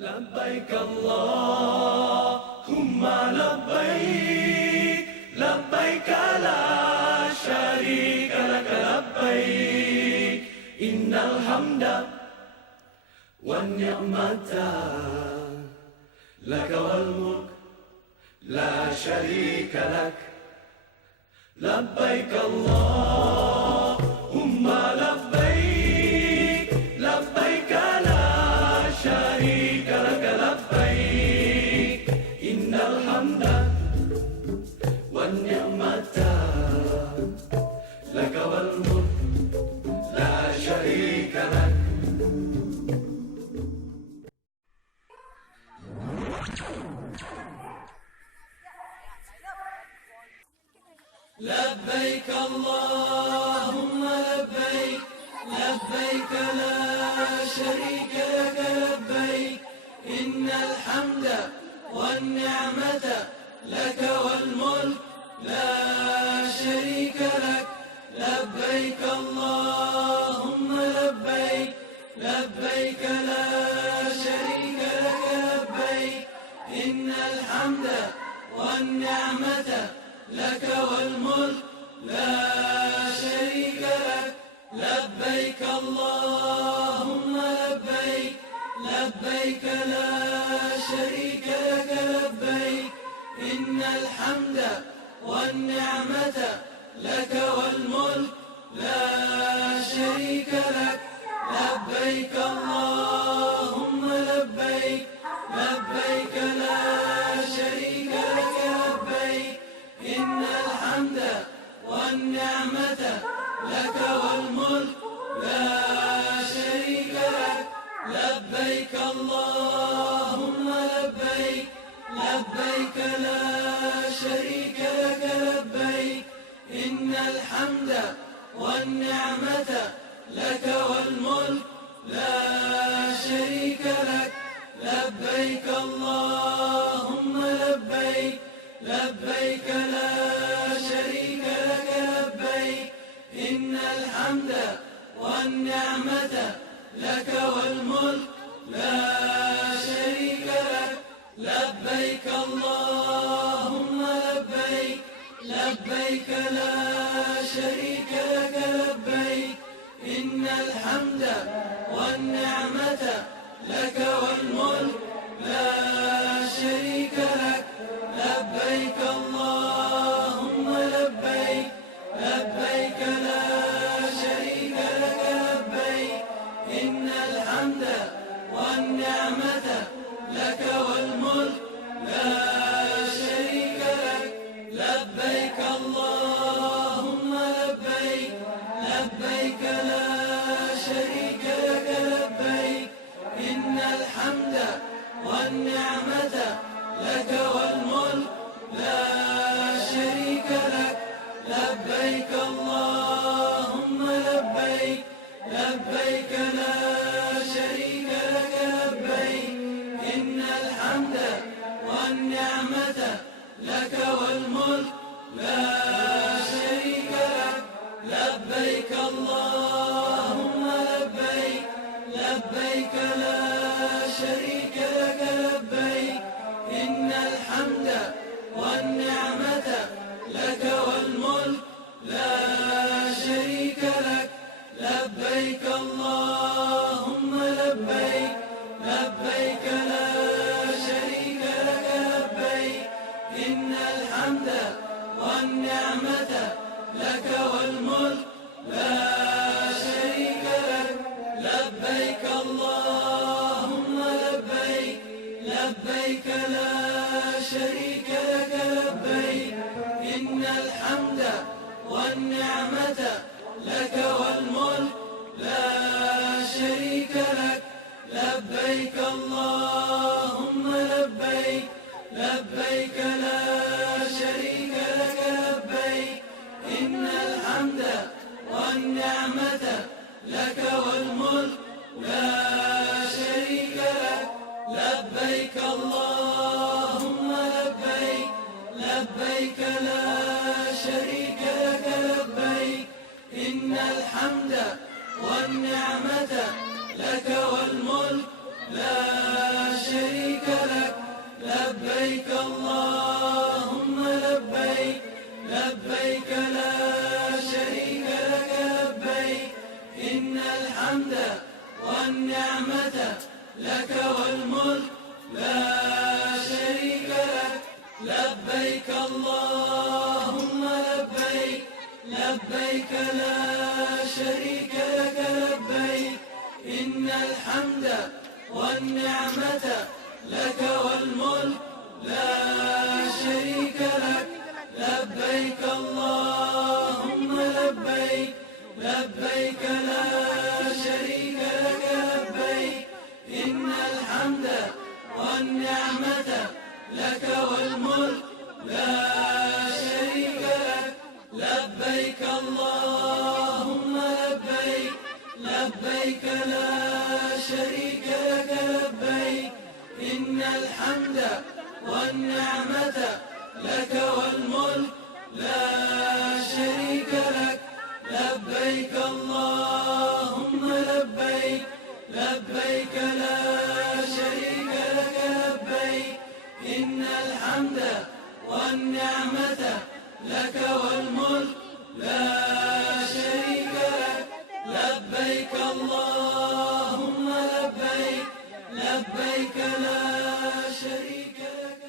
لبيك اللهم لبيك لبيك لا شريك لك لبيك إن الحمد والنعمة لك والملك لا شريك لك لبيك اللهم لبيك لبيك لا شريك لك لبيك إن الحمد والنعمة لك والملك لا شريك لك. لبيك اللهم لبيك لبيك لا شريك لك لبيك إن الحمد والنعمة لك والملك لا شريك لك لبيك اللهم لبيك لبيك لا شريك لك لبيك إن الحمد والنعمة لك والملك لا شريك لك لبيك اللهم لبيك لبيك لا شريك لك لبيك إن الحمد والنعمة لك والملك لا شريك لك لبيك اللهم لبيك لبيك لا شريك لك لبيك إن الحمد والنعمة لك والملك لا شريك لك لبيك اللهم لبيك لبيك لا شريك لك لبيك إن الحمد والنعمة لك والملك لا شريك لك لبيك اللهم لبيك لبيك لا شريك لك لبيك إن الحمد والنعمة لك والملك لا شريك لك لبيك اللهم لبيك لبيك لا شريك لك لبيك إن الحمد والنعمة لك والملك لا شريك لك لبيك اللهم لبيك لبيك لا شريك لك لبيك إن الحمد والنعمة لك والملك لا شريك لك لبيك اللهم لبيك لبيك لا شريك لك لبيك إن الحمد والنعمة لك والملك لا شريك لك لبيك اللهم لبيك لبيك لا شريك لك لبيك إن الحمد والنعمة لك والملك لا شريك لك لبيك اللهم لبيك لبيك لا شريك لك لبيك إن الحمد والنعمة لك والملك لا شريك لك لبيك اللهم لبيك لبيك لا شريك لك لبيك إن الحمد والنعمة لك والملك لا شريك لك لبيك اللهم لبيك لبيك لا شريك لك لبيك إن الحمد والنعمة لك والملك لا شريك لك لبيك اللهم لبيك لبيك لا شريك لك لبيك إن الحمد والنعمة لك والملك لا شريك لك لبيك اللهم لبيك لبيك لا شريك لك لبيك إن الحمد والنعمة لك والملك لا شريك لبيك اللهم لبيك لبيك لا شريك لك لبيك إن الحمد والنعمة لك والملك لا شريك لك لبيك اللهم لبيك لبيك لا شريك لك لبيك إن الحمد والنعمة لك والملك لا شريك لك لبيك اللهم لبيك لبيك لا شريك لك لبيك إن الحمد والنعمة لك والملك لا شريك لك لبيك اللهم لبيك لبيك لا شريك لك لبيك إن الحمد والنعمة لك والملك لا شريك لك لبيك اللهم لبيك لبيك لا شريك لك لبيك إن الحمد والنعمة لك والملك لا شريك لك لبيك اللهم لبيك لبيك لا شريك لك.